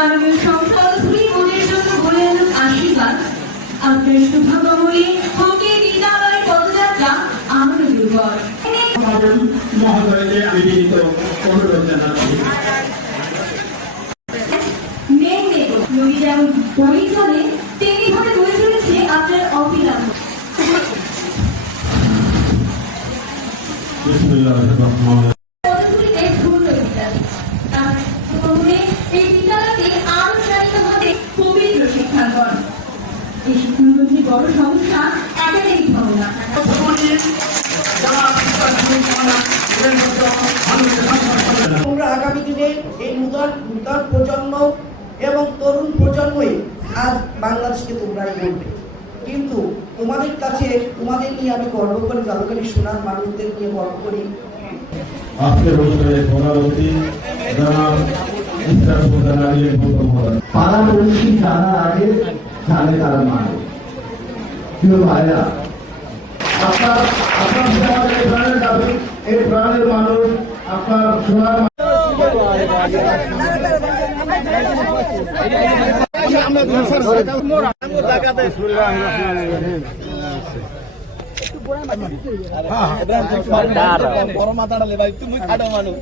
মাননীয় সংখ্যালঘু ওদের জন্য বলে আনুন আশীর্বাদ। আপনার শুভকামনে হোকে বিদ্যালয়ের পদযাত্রা আনন্দ দুর্গর। মহোদয়কে আমি বিনীত অনুরোধ জানাচ্ছি। নদী যেমন বই চলে তেমনি ভাবে বয়ে চলেছে আপনার অবিরাম। এই বিদ্যালয়তে আরো চালিত হবে পবিত্র শিক্ষাঙ্গন। এই শিক্ষাঙ্গনের বড় সমস্যা একাডেমিক ভবনা। তোমরা আগামী দিনে এই নূতন প্রজন্ম এবং তরুণ প্রজন্মই আজ বাংলাদেশকে তোমরাই বলবে, কিন্তু তোমাদের কাছে তোমাদের নিয়ে আমি গর্ব করি, জাদুকারী সোনার মানুষদের নিয়ে গর্ব করি। আজকের বছরে সভাপতি জনাব ইসরাত সুলতান আলীর মহোদয় পাড়া পড়শি জানার আগে জানে তারা মানে। প্রিয় ভাইরা, আপনার আমাদের এই প্রাণের দাবি, এই প্রাণের মানুষ আপনার সোনার বড় মাথা ডালে ভাই, তুমি খাটো মানুষ।